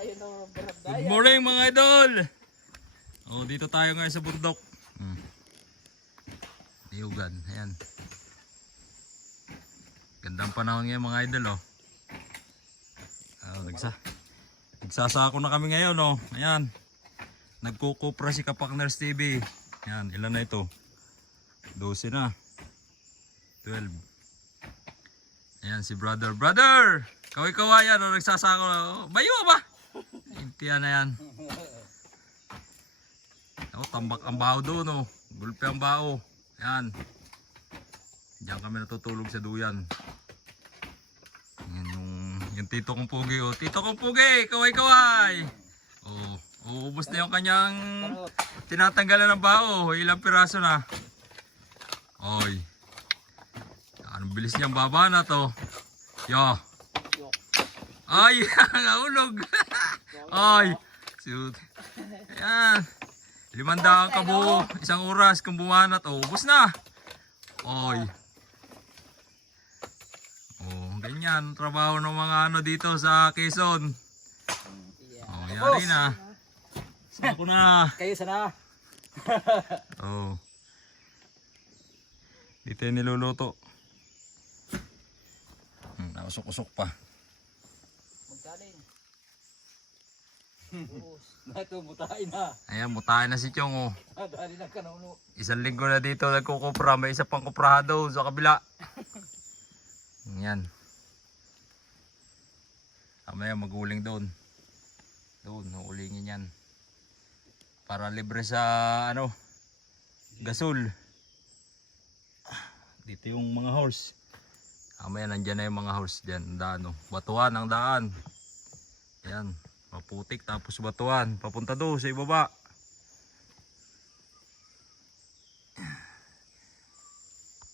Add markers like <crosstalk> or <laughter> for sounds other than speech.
kayo ng Good barangay. morning mga idol! Oh, dito tayo ngayon sa bundok. Hmm. Niyugan, ayan. Gandang panahon ngayon mga idol oh. Oh, nagsa nagsasako na kami ngayon oh. Ayan. Nagkukupra si Kapakners TV. Ayan, ilan na ito? 12 na. 12. Ayan si brother. Brother! Kaway-kaway yan oh, nagsasako na. Oh, bayo ba? Intiyan na yan. Ako, tambak ang baho doon, oh. Gulpe ang baho. Yan. Diyan kami natutulog sa duyan. Yan yung, yung tito kong pugi, oh. Tito kong pugi, kaway-kaway. Oh, uubos na yung kanyang tinatanggalan ng baho. Ilang piraso na. Oy. Anong bilis niyang baba na to. Yo. Ay, <laughs> nahulog. Ay, shoot. Ayan. Limandaan ka buo. Isang oras kung bumanat. Oh, ubos na. Oy. Oh, ganyan. Trabaho ng mga ano dito sa Quezon. Oh, yari na. Sako na. Kayo sana. <laughs> Oh. Dito yung niluluto. Hmm, nakusok-usok pa. <laughs> Buhos. Nato, butain na. Ayan, mutahin na si Chong oh. Dali ng kanuno. Isang linggo na dito nagkukupra. May isa pang kuprado sa kabila. Yan. Mamaya maguling doon. Doon, ulingin yan. Para libre sa ano, gasol. Dito yung mga horse. Mamaya nandyan na yung mga horse dyan. Daan, oh. Batuan ang daan. Yan. Maputik tapos batuan. Papunta doon sa ibaba.